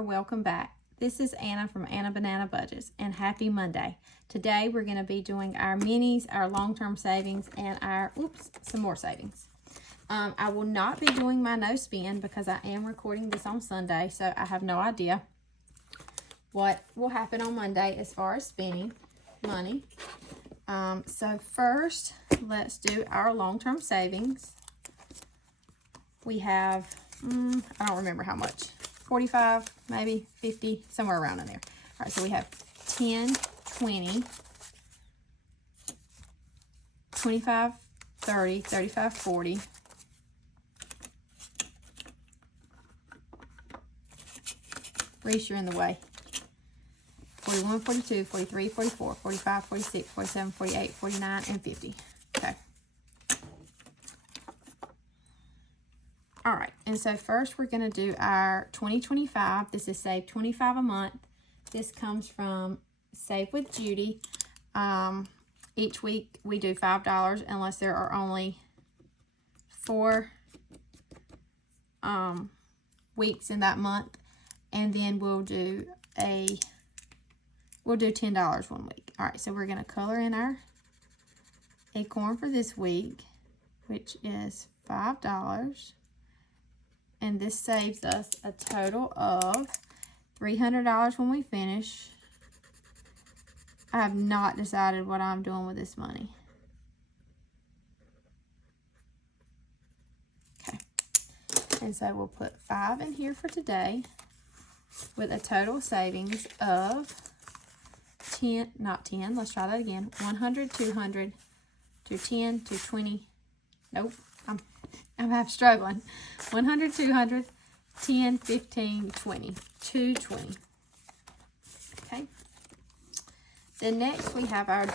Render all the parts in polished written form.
or welcome back. This is Anna from Anna Banana Budgets, and happy Monday. Today we're going to be doing our minis, our long-term savings, and our, some more savings. I will not be doing my no spin because I am recording this on Sunday, so I have no idea what will happen on Monday as far as spending money. So first, let's do our long-term savings. We have, I don't remember how much, 45, maybe 50, somewhere around in there. All right, so we have 10, 20, 25, 30, 35, 40. Reese, you're in the way. 41, 42, 43, 44, 45, 46, 47, 48, 49, and 50. Okay. All right, and so first we're going to do our 2025. This is Save 25 a month. This comes from Save with Judy. Each week we do $5 unless there are only 4 weeks in that month, and then we'll do $10 one week. All right, so we're going to color in our acorn for this week, which is $5. And this saves us a total of $300 when we finish. I have not decided what I'm doing with this money. Okay. And so we'll put 5 in here for today with a total savings of 10, not 10, let's try that again. 100, 200, to 10, to 20. Nope, I'm struggling. 100, 200, 10, 15, 20, 220. Okay. Then next we have our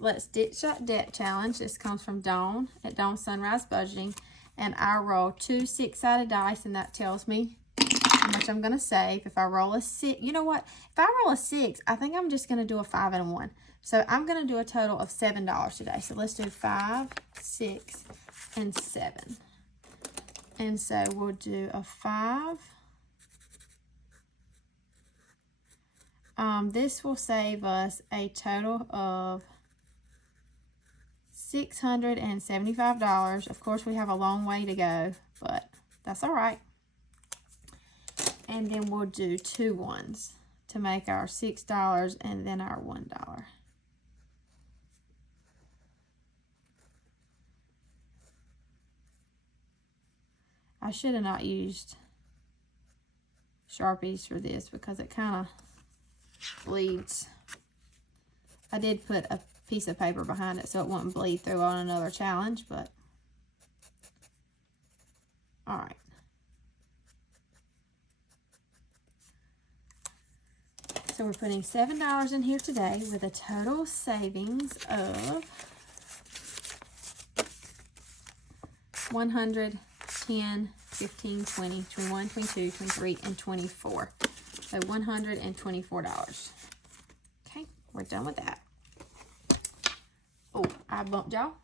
Let's Ditch That Debt Challenge. This comes from Dawn at Dawn Sunrise Budgeting. And I roll 2 6-sided dice, and that tells me how much I'm going to save. If I roll a 6, you know what? If I roll a 6, I think I'm just going to do a 5 and a 1. So I'm going to do a total of $7 today. So let's do 5, 6, and 7. And so we'll do a 5. This will save us a total of $675. Of course, we have a long way to go, but that's all right. And then we'll do 2 ones to make our $6 and then our $1. I should have not used Sharpies for this because it kind of bleeds. I did put a piece of paper behind it so it wouldn't bleed through on another challenge, but all right. So we're putting $7 in here today with a total savings of 100, 10, 15, 20, 21, 22, 23, and 24. So $124. Okay, we're done with that. Oh, I bumped y'all.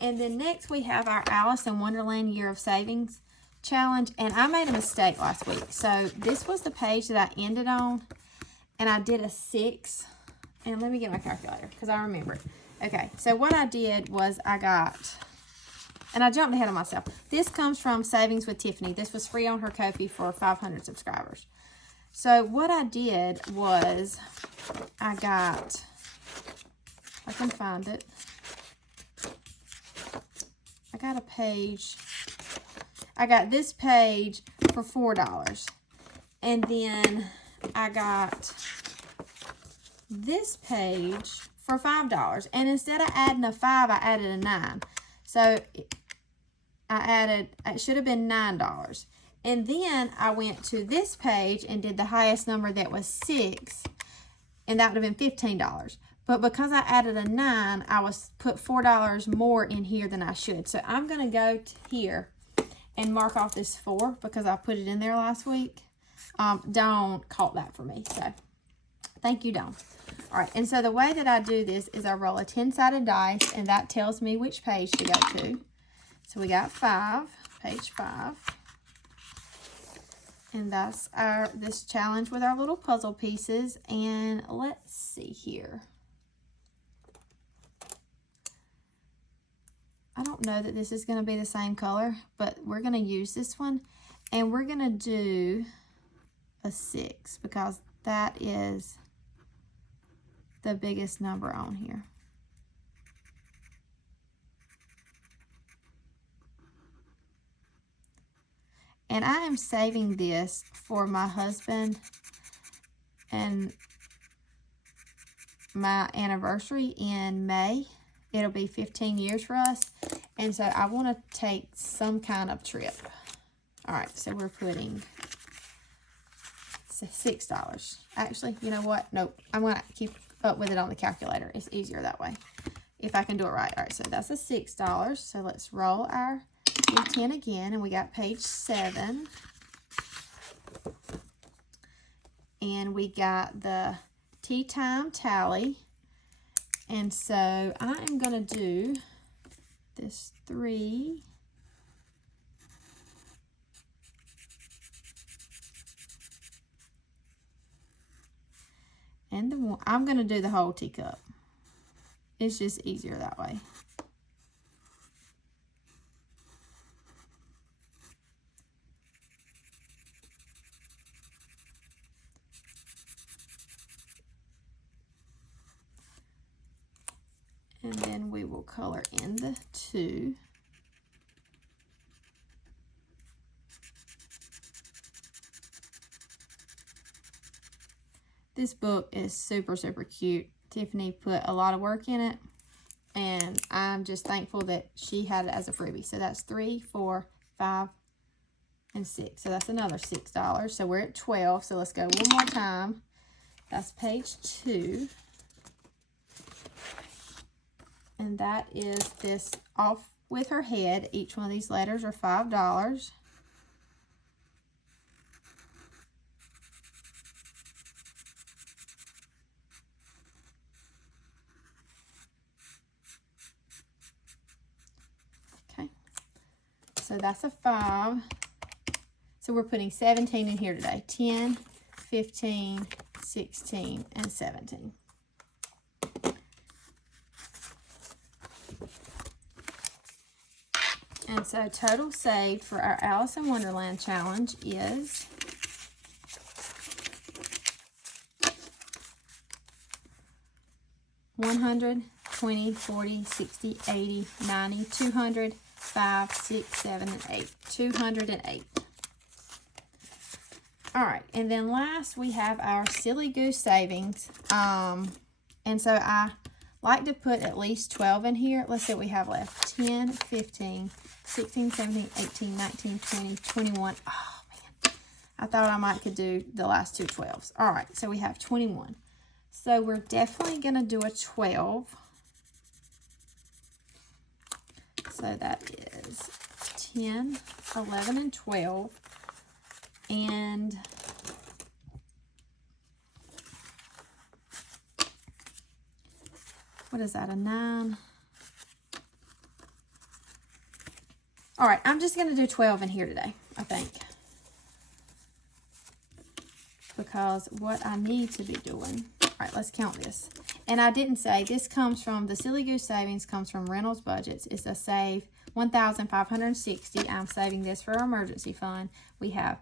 And then next we have our Alice in Wonderland Year of Savings Challenge. And I made a mistake last week. So this was the page that I ended on. And I did a 6. And let me get my calculator because I remember it. Okay, so what I did was I jumped ahead of myself. This comes from Savings with Tiffany. This was free on her Ko-fi for 500 subscribers. So what I did was I can find it. I got a page. I got this page for $4. And then I got this page for $5. And instead of adding a 5, I added a 9. So it should have been $9. And then I went to this page and did the highest number that was 6. And that would have been $15. But because I added a 9, I put $4 more in here than I should. So I'm going to go to here and mark off this 4 because I put it in there last week. Dawn caught that for me. So thank you, Dawn. All right. And so the way that I do this is I roll a 10-sided dice, and that tells me which page to go to. So we got 5, page 5. And that's this challenge with our little puzzle pieces. And let's see here. I don't know that this is going to be the same color, but we're going to use this one. And we're going to do a 6 because that is the biggest number on here. And I am saving this for my husband and my anniversary in May. It'll be 15 years for us. And so I want to take some kind of trip. All right, so we're putting $6. Actually, you know what? Nope. I'm going to keep up with it on the calculator. It's easier that way if I can do it right. All right, so that's a $6. So let's roll our 10 again, and we got page 7. And we got the tea time tally. And so I am going to do this 3. And the 1. I'm going to do the whole teacup. It's just easier that way. And then we will color in the 2. This book is super, super cute. Tiffany put a lot of work in it, and I'm just thankful that she had it as a freebie. So that's 3, 4, 5, and 6. So that's another $6. So we're at 12. So let's go one more time. That's page 2. And that is this off with her head. Each one of these letters are $5. Okay. So that's a 5. So we're putting 17 in here today. 10, 15, 16, and 17. And so total saved for our Alice in Wonderland challenge is $100, $20, $40, $60, $80, $90, $200, $5, $6, $7, and $8. $208. All right, and then last we have our Silly Goose savings. And so I like to put at least 12 in here. Let's see what we have left. 10, 15, 16, 17, 18, 19, 20, 21. Oh, man. I thought I might could do the last two 12s. All right, so we have 21. So we're definitely going to do a 12. So that is 10, 11, and 12. And what is that, a 9? All right, I'm just going to do 12 in here today, I think. Because what I need to be doing. All right, let's count this. And I didn't say, this comes from, the Silly Goose savings comes from Reynolds Budgets. It's a save, $1,560. I'm saving this for our emergency fund. We have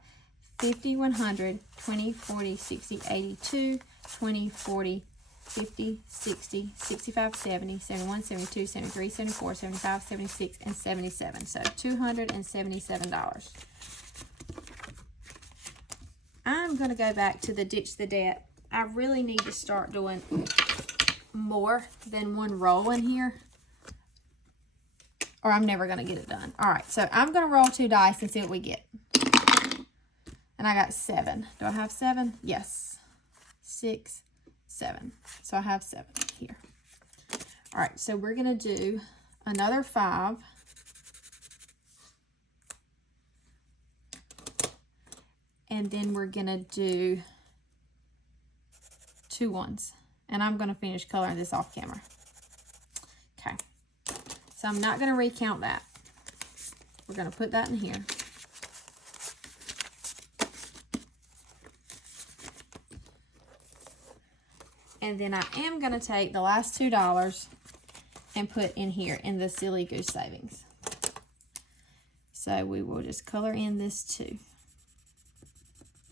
50, 100, 20, 40, 60, 82, 20, 40, 50, 60, 65, 70, 71, 72, 73, 74, 75, 76, and 77. So $277. I'm going to go back to the Ditch the Debt. I really need to start doing more than one roll in here, or I'm never going to get it done. All right, so I'm going to roll 2 dice and see what we get. And I got 7. Do I have 7? Yes. 6, 7. So I have 7 here. All right, so we're going to do another 5. And then we're going to do 2 1s. And I'm going to finish coloring this off camera. Okay. So I'm not going to recount that. We're going to put that in here. And then I am going to take the last $2 and put in here in the Silly Goose Savings. So we will just color in this too.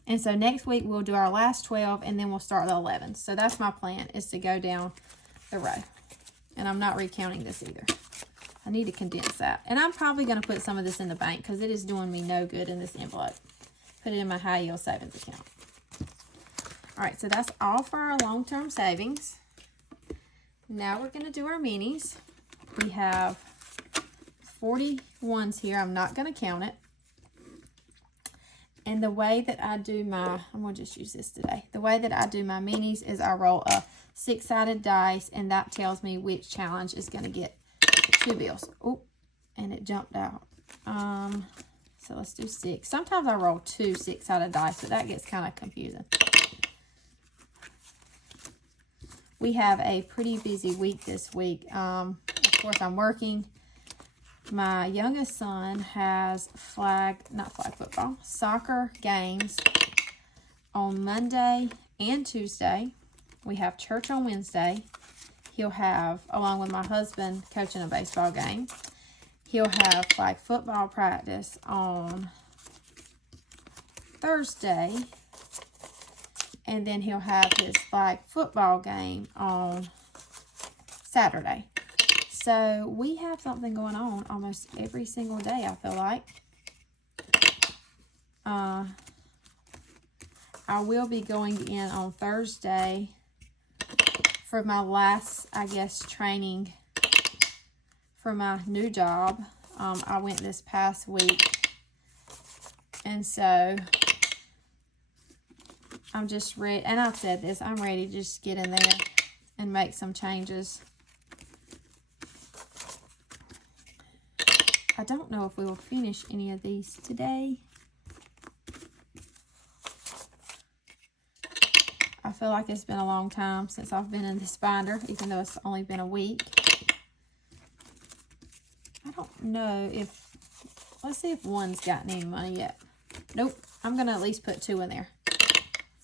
And so next week we'll do our last 12 and then we'll start the 11. So that's my plan, is to go down the row. And I'm not recounting this either. I need to condense that. And I'm probably going to put some of this in the bank because it is doing me no good in this envelope. Put it in my high yield savings account. All right, so that's all for our long-term savings. Now we're going to do our minis. We have 41s here. I'm not going to count it. And the way that I do my, I'm going to just use this today. The way that I do my minis is I roll a 6-sided dice, and that tells me which challenge is going to get 2 bills. Oh, and it jumped out. So let's do 6. Sometimes I roll 2 6-sided dice, but that gets kind of confusing. We have a pretty busy week this week. Of course, I'm working. My youngest son has soccer games on Monday and Tuesday. We have church on Wednesday. He'll have, along with my husband, coaching a baseball game. He'll have flag football practice on Thursday. And then he'll have his flag football game on Saturday. So we have something going on almost every single day, I feel like. I will be going in on Thursday for my last, I guess, training for my new job. I went this past week. And so I'm just ready, and I've said this, I'm ready to just get in there and make some changes. I don't know if we will finish any of these today. I feel like it's been a long time since I've been in this binder, even though it's only been a week. I don't know if, let's see if one's gotten any money yet. Nope, I'm going to at least put 2 in there.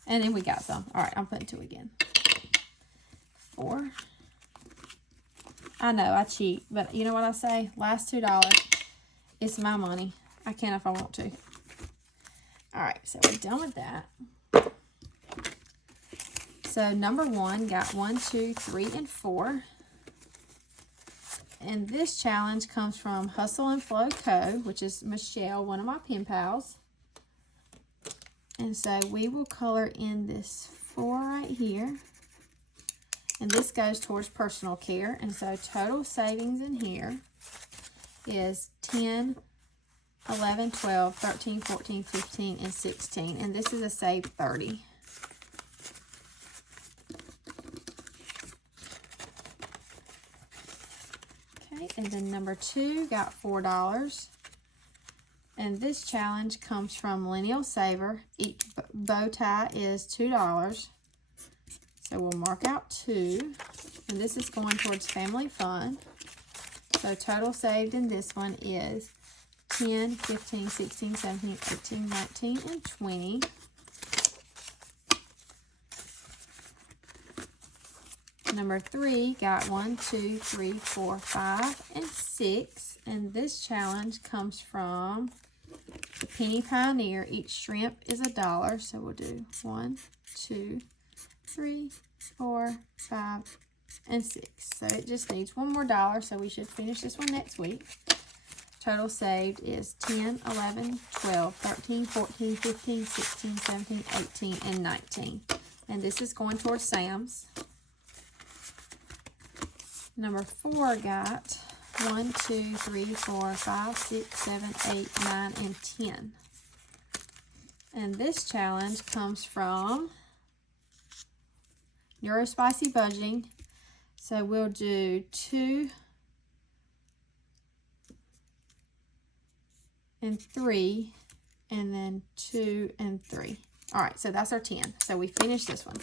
And then we got some. All right, I'm putting 2 again. 4. I know, I cheat. But you know what I say? Last $2. It's my money. I can if I want to. All right, so we're done with that. So number 1 got 1, 2, 3, and 4. And this challenge comes from Hustle and Flow Co., which is Michelle, one of my pen pals. And so we will color in this 4 right here. And this goes towards personal care. And so total savings in here is 10, 11, 12, 13, 14, 15, and 16. And this is a save 30. Okay, and then number 2 got $4. And this challenge comes from Millennial Saver. Each bow tie is $2. So we'll mark out 2. And this is going towards family fun. So total saved in this one is 10, 15, 16, 17, 18, 19, and 20. Number 3 got 1, 2, 3, 4, 5, and 6. And this challenge comes from the Penny Pioneer. Each shrimp is $1. So we'll do 1, 2, 3, 4, 5, and 6. So it just needs one more $1. So we should finish this one next week. Total saved is 10, 11, 12, 13, 14, 15, 16, 17, 18, and 19. And this is going towards Sam's. Number 4 got 1, 2, 3, 4, 5, 6, 7, 8, 9, and 10. And this challenge comes from Neurospicy Budgeting. So we'll do 2 and 3, and then 2 and 3. All right, so that's our 10. So we finished this one.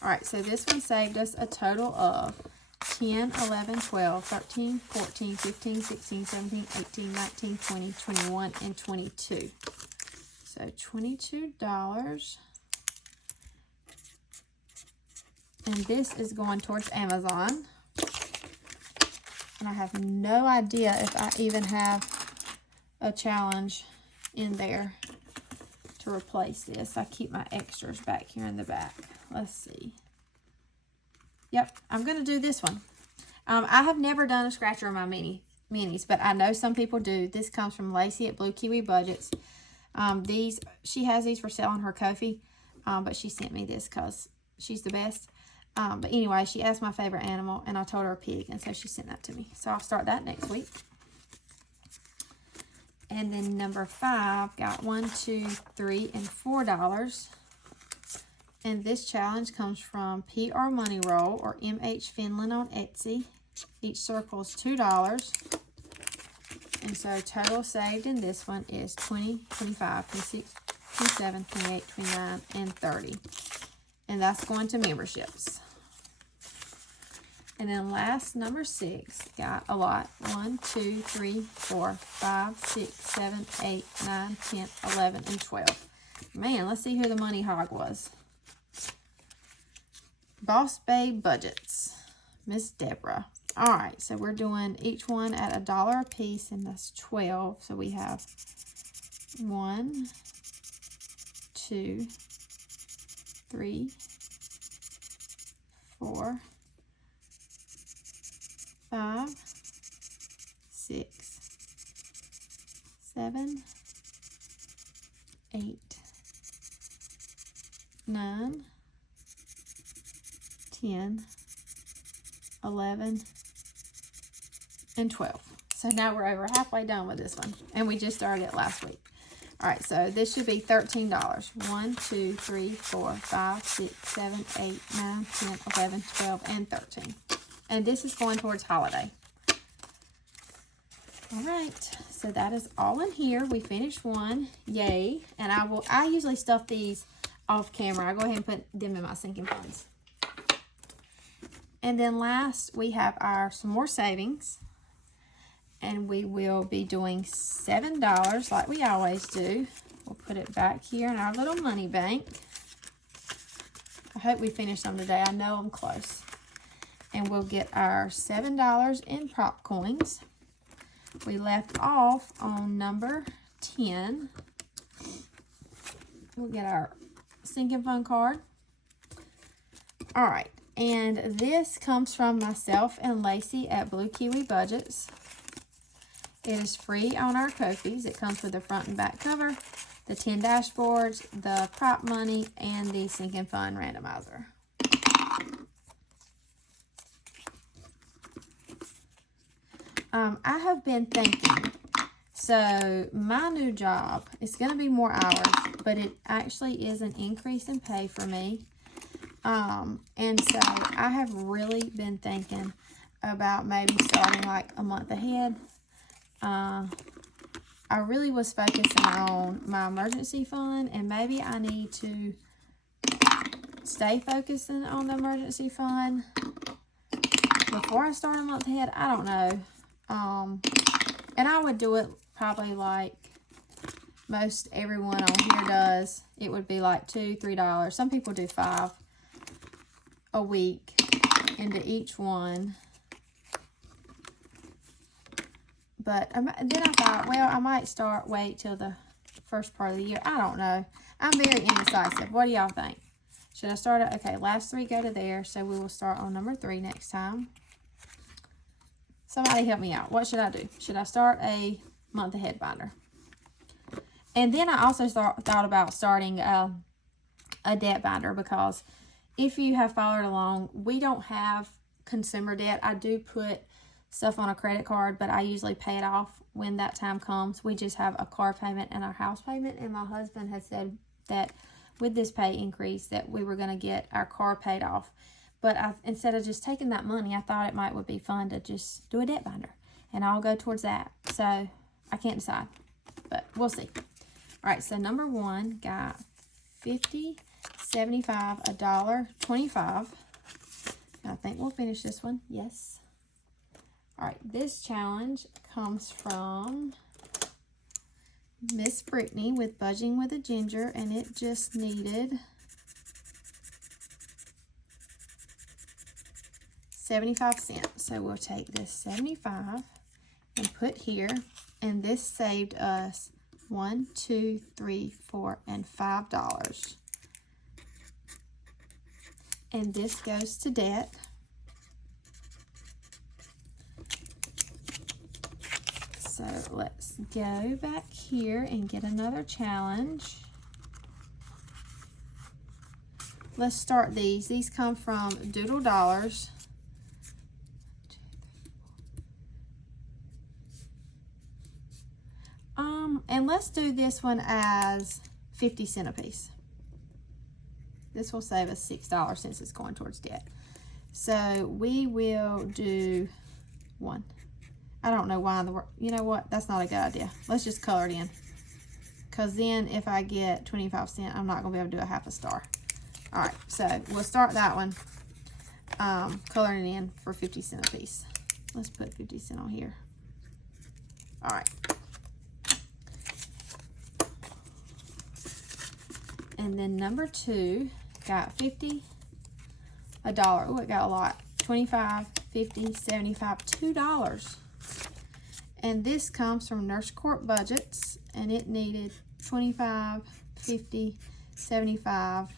All right, so this one saved us a total of 10, 11, 12, 13, 14, 15, 16, 17, 18, 19, 20, 21, and 22. So $22. And this is going towards Amazon. And I have no idea if I even have a challenge in there to replace this. I keep my extras back here in the back. Let's see. Yep, I'm going to do this one. I have never done a scratcher on my minis, but I know some people do. This comes from Lacey at Blue Kiwi Budgets. She has these for sale on her Ko-fi, but she sent me this because she's the best. But anyway, she asked my favorite animal, and I told her a pig, and so she sent that to me. So I'll start that next week. And then number 5 got $1, $2, $3, and $4. And this challenge comes from PR Money Roll or MH Finland on Etsy. Each circle is $2. And so total saved in this one is 20, 25, 26, 27, 28, 29, and 30. And that's going to memberships. And then last, number 6, got a lot. 1, 2, 3, 4, 5, 6, 7, 8, 9, 10, 11, and 12. Man, let's see who the money hog was. Boss Babe Budgets, Miss Deborah. All right, so we're doing each one at $1 a piece, and that's 12. So we have 1, 2, 3, 4, 5, 6, 7, 8, 9, 10, 11, and 12. So now we're over halfway done with this one, and we just started it last week. All right, so this should be $13. 1, 2, 3, 4, 5, 6, 7, 8, 9, 10, 11, 12, and 13. And this is going towards holiday. All right, so that is all in here. We finished one. Yay. And I usually stuff these off camera. I go ahead and put them in my sinking funds. And then last, we have some more savings. And we will be doing $7 like we always do. We'll put it back here in our little money bank. I hope we finish them today. I know I'm close. And we'll get our $7 in prop coins. We left off on number 10. We'll get our sinking fund card. All right. And this comes from myself and Lacey at Blue Kiwi Budgets. It is free on our Ko-fis. It comes with the front and back cover, the 10 dashboards, the prop money, and the sinking fund randomizer. I have been thinking, so my new job, it's going to be more hours, but it actually is an increase in pay for me. And so I have really been thinking about maybe starting like a month ahead. I really was focusing on my emergency fund, and maybe I need to stay focusing on the emergency fund before I start a month ahead. I don't know. And I would do it probably like most everyone on here does. It would be like $2, $3. Some people do $5 a week into each one. But then I thought, well, I might wait till the first part of the year. I don't know. I'm very indecisive. What do y'all think? Should I start it? Okay, last 3 go to there. So we will start on number 3 next time. Somebody help me out. What should I do? Should I start a month ahead binder? And then I also thought about starting a debt binder, because if you have followed along, we don't have consumer debt. I do put stuff on a credit card, but I usually pay it off when that time comes. We just have a car payment and our house payment, and my husband has said that with this pay increase that we were going to get our car paid off. But instead of just taking that money, I thought it would be fun to just do a debt binder, and I'll go towards that. So I can't decide, but we'll see. All right, so number 1 got 50, 75, $1, 25. I think we'll finish this one. Yes. All right, this challenge comes from Miss Brittany with Budging with a Ginger, and it just needed 75 cents. So we'll take this 75 and put here, and this saved us $1, $2, $3, $4, and $5. And this goes to debt. So let's go back here and get another challenge. Let's start these. These come from Doodle Dollars. And let's do this one as 50 cents a piece. This will save us $6 since it's going towards debt. So we will do one. I don't know why you know what? That's not a good idea. Let's just color it in. Because then if I get 25 cents, I'm not going to be able to do a half a star. All right, so we'll start that one coloring it in for 50 cents a piece. Let's put 50 cents on here. All right. And then number 2 got 50, $1. Oh, it got a lot. 25, 50, 75, $2. And this comes from Nurse Court Budgets, and it needed 25, 50, 75,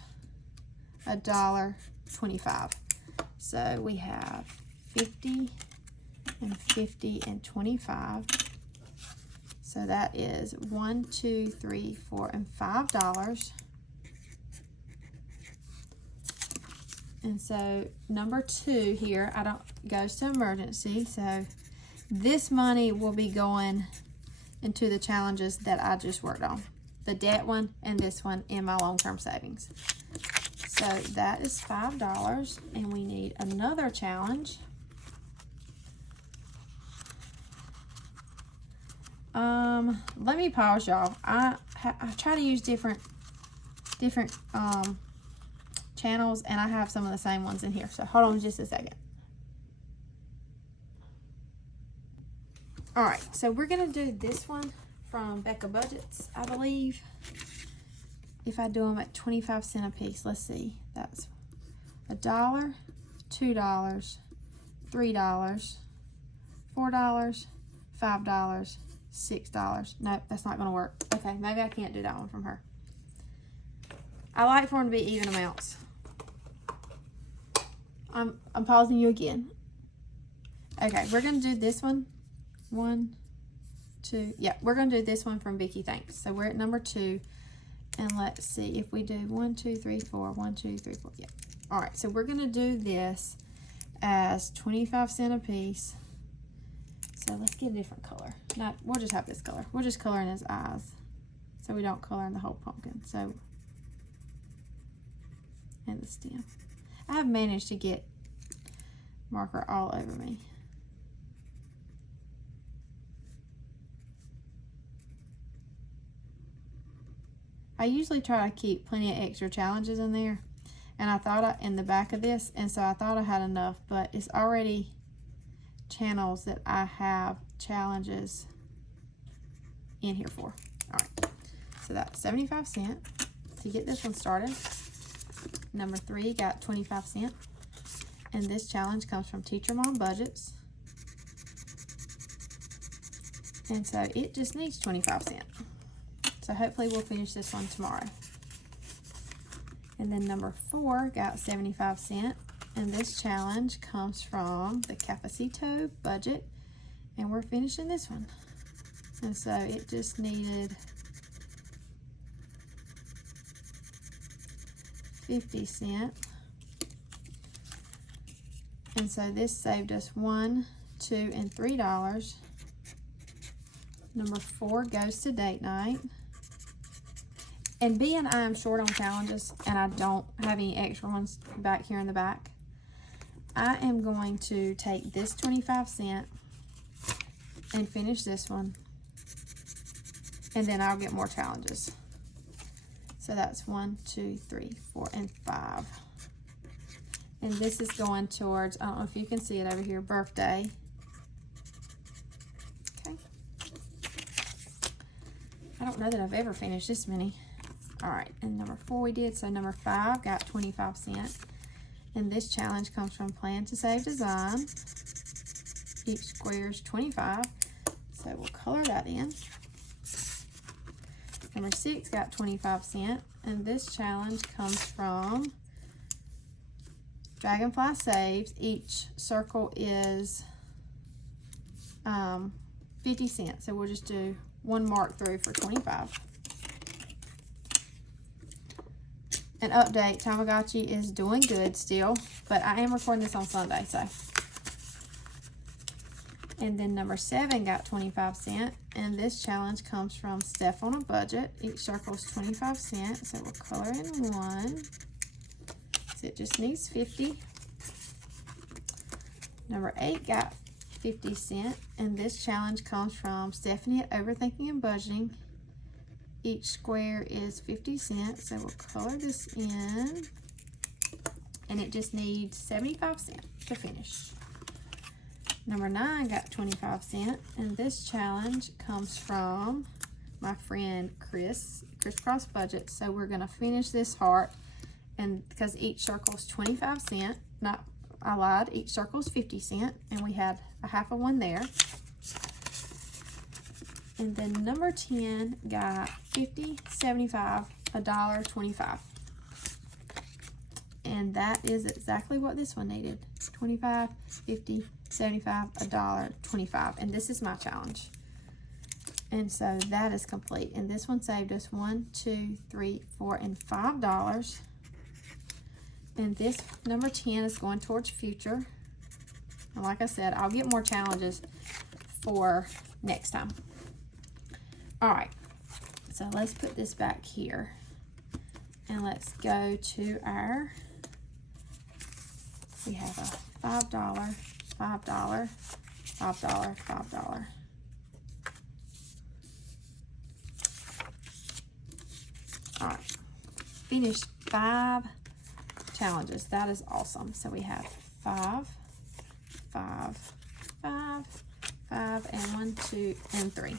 $1, 25. So we have 50 and 50 and 25. So that is $1, 2, 3, 4, and $5. And so number 2 here, goes to emergency. So this money will be going into the challenges that I just worked on. The debt one and this one in my long-term savings. So that is $5, and we need another challenge. Let me pause, y'all. I try to use different channels, and I have some of the same ones in here. So hold on just a second. All right, so we're gonna do this one from Becca Budgets, I believe. If I do them at 25 cents a piece, let's see. That's $1, $2, $3, $4, $5, $6. Nope, that's not gonna work. Okay, maybe I can't do that one from her. I like for them to be even amounts. I'm pausing you again. Okay, we're gonna do this one. 1, 2, yeah, we're gonna do this one from Vicky Thanks. So we're at number 2, and let's see if we do 1, 2, 3, 4, 1, 2, 3, 4, yeah. All right, so we're gonna do this as 25 cents a piece. So let's get a different color. No, we'll just have this color. We'll just color in his eyes, so we don't color in the whole pumpkin. So, and the stem. I have managed to get marker all over me. I usually try to keep plenty of extra challenges in there, and I thought in the back of this, and so I thought I had enough, but it's already channels that I have challenges in here for. All right, so that's 75 cents to get this one started. Number 3 got 25 cents, and this challenge comes from Teacher Mom Budgets, and so it just needs 25 cents. So hopefully we'll finish this one tomorrow. And then number 4 got 75 cents, and this challenge comes from the Cafecito Budget, and we're finishing this one. And so it just needed 50 cents. And so this saved us $1, $2, and $3. Number 4 goes to date night. And being I am short on challenges and I don't have any extra ones back here in the back, I am going to take this 25 cents and finish this one, and then I'll get more challenges. So that's 1, 2, 3, 4, and 5. And this is going towards, I don't know if you can see it over here, birthday. Okay. I don't know that I've ever finished this many. All right, and number 4 we did, so number 5 got 25 cents. And this challenge comes from Plan to Save Design. Each square is 25. So we'll color that in. Number 6 got 25 cents. And this challenge comes from Dragonfly Saves. Each circle is 50 cents. So we'll just do one mark through for 25. An update, Tamagotchi is doing good still, but I am recording this on Sunday, so. And then number 7 got 25 cents, and this challenge comes from Steph on a Budget. Each circle is 25 cents, so we'll color in 1. So it just needs 50. Number 8 got 50 cents, and this challenge comes from Stephanie at Overthinking and Budgeting. Each square is 50 cents, so we'll color this in, and it just needs 75 cents to finish. Number 9 got 25 cents, and this challenge comes from my friend Chris, Crisscross Budget. So we're gonna finish this heart, and because each circle is 25 cents, I lied, each circle is 50 cents, and we had a half of one there. And then number 10 got 50, 75, $1.25. And that is exactly what this one needed. 25, 50, 75, $1.25. And this is my challenge. And so that is complete. And this one saved us $1, $2, $3, $4, and $5. And this number 10 is going towards future. And like I said, I'll get more challenges for next time. All right, so let's put this back here, and let's go to our, we have a $5, $5, $5, $5. All right, finished 5 challenges. That is awesome. So we have 5, 5, 5, 5, and 1, 2, and 3.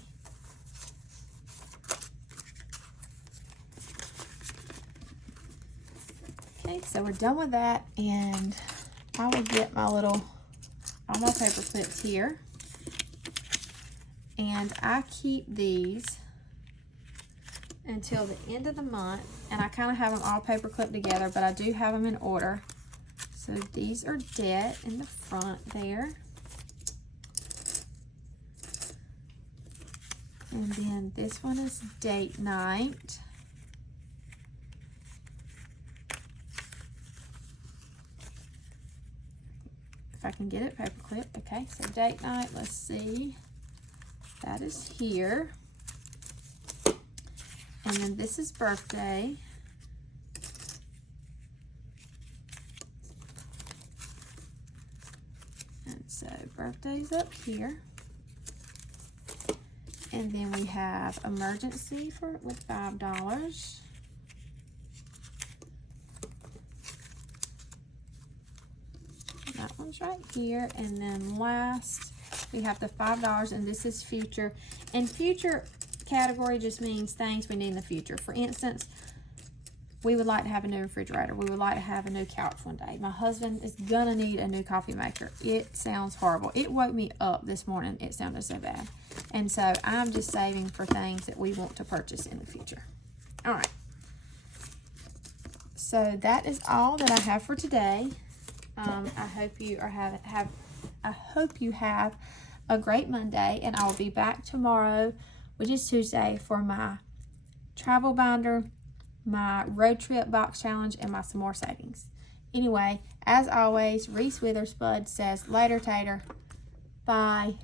Okay, so we're done with that, and I will get my all my paper clips here, and I keep these until the end of the month, and I kind of have them all paper clipped together, but I do have them in order. So these are debt in the front there, and then this one is date night. If I can get it paper clip. Okay, so date night, let's see. That is here. And then this is birthday. And so birthday's up here. And then we have emergency with $5. That one's right here. And then last, we have the $5, and this is future. And future category just means things we need in the future. For instance, we would like to have a new refrigerator. We would like to have a new couch one day. My husband is gonna need a new coffee maker. It sounds horrible. It woke me up this morning. It sounded so bad. And so I'm just saving for things that we want to purchase in the future. All right. So that is all that I have for today. I hope you have a great Monday, and I will be back tomorrow, which is Tuesday, for my travel binder, my road trip box challenge, and my some more savings. Anyway, as always, Reese Witherspoon says, later, Tater. Bye.